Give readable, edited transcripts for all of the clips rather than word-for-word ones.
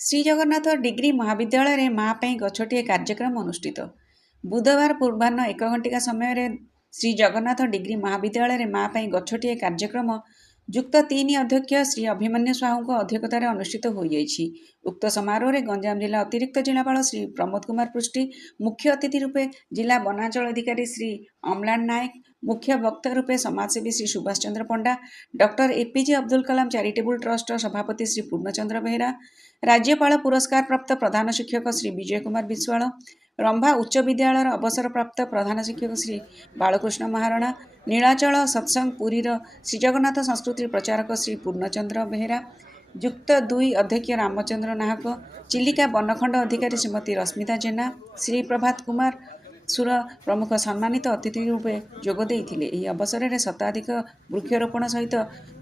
Shri Jagannath degree महाविद्यालय माँ गछटिए कार्यक्रम अनुष्ठित। बुधवार पूर्वाह्न 1 घंटिका समय श्री जगन्नाथ डिग्री महाविद्यालय माँ गछटिए कार्यक्रम युक्त 3 अध्यक्ष श्री अभिमन्यु साहू अध्यक्षतार अनुष्ठित हो जाइछि। उक्त समारोह में गंजाम जिला अतिरिक्त जिलापाल श्री प्रमोद कुमार पृष्टि, मुख्य अतिथि रूपे जिला वनांचल अधिकारी श्री अम्लान नायक, मुख्य वक्ता रूपे समाजसेवी श्री सुभाष चंद्र पंडा, doctor APJ Abdul Kalam charitable trust सभापति श्री पूर्णचंद्र बेहेरा, राज्यपाल पुरस्कार प्राप्त प्रधान शिक्षक श्री विजय कुमार विश्वाल, रंभा उच्च विद्यालय अवसर प्राप्त प्रधान शिक्षक श्री बालकृष्ण महारणा, नीलाचल सत्संग पुरीर श्रीजगन्नाथ संस्कृति प्रचारक श्री पूर्णचंद्र बेहेरा, युक्त 2 अध्यक्ष रामचंद्र नाहक, चिलिका बनखंड अधिकारी श्रीमती रश्मिता जेना, श्री प्रभात कुमार सुर प्रमुख सम्मानित अतिथि रूपे जोगदे। यह अवसर में शताधिक वृक्षरोपण सहित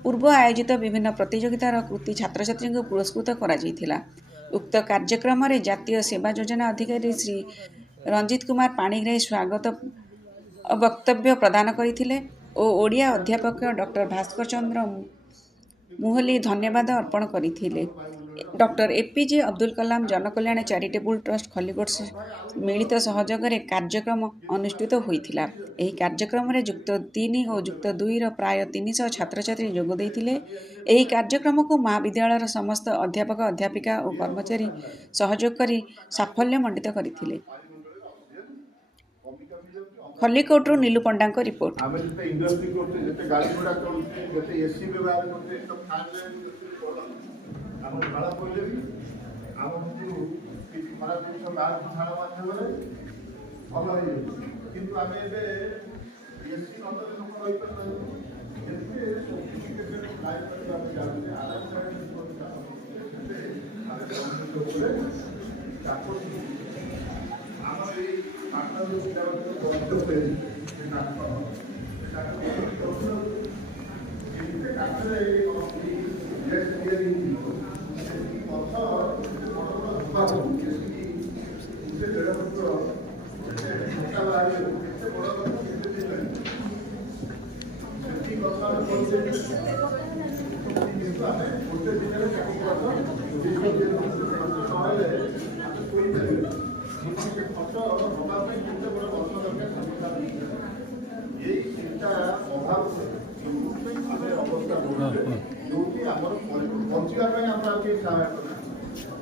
पूर्व आयोजित विभिन्न प्रतियोगितार कृति छात्र छात्री को पुरस्कृत करा। उक्त कार्यक्रम में जातीय सेवा योजना अधिकारी श्री रंजित कुमार पाणिग्राही स्वागत वक्तव्य प्रदान करथिले और ओडिया अध्यापक डॉक्टर भास्कर चंद्र मुहली धन्यवाद अर्पण करथिले। डॉक्टर एपीजे अब्दुल कलाम जनकल्याण चैरिटेबल ट्रस्ट खलीकोट मिलित सहयोग में कार्यक्रम अनुष्ठित होइथिला। एही कार्यक्रम में युक्त 3 और युक्त 2 प्राय 300 छात्र छात्री जोग देइथिले। एही कार्यक्रम को महाविद्यालय समस्त अध्यापक अध्यापिका और कर्मचारी सहयोग करी साफल्य मंडित करथिले। खलीकोट नीलू पंडा को रिपोर्ट।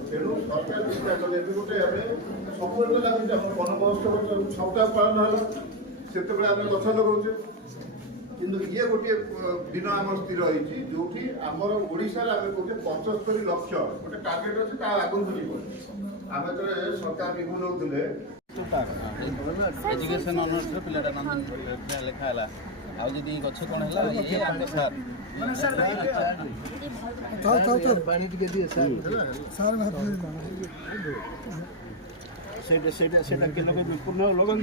तेणु सरकार चेष्टा कले गोटे सब लगे वनमहोत्सव सप्ताह पालन है से गछ लगे कि ये गोटे दिन आम स्थिर होती जो आमर ओडिशा आम कहे 75 लक्ष गोटे टार्गेट अच्छे आगुक जीव आम जो सरकार निगम नौले एजुकेशन ऑनर्स पिलाटा लिखाला आज गछ कौन है पानी टिके दिए सर सेटा के लगे पूर्ण लगन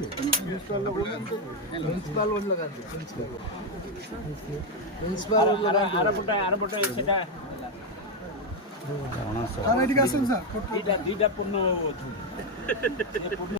प्रिंसिपल आर पटे सेटा आर एडिकेशन सर दीटा पूर्ण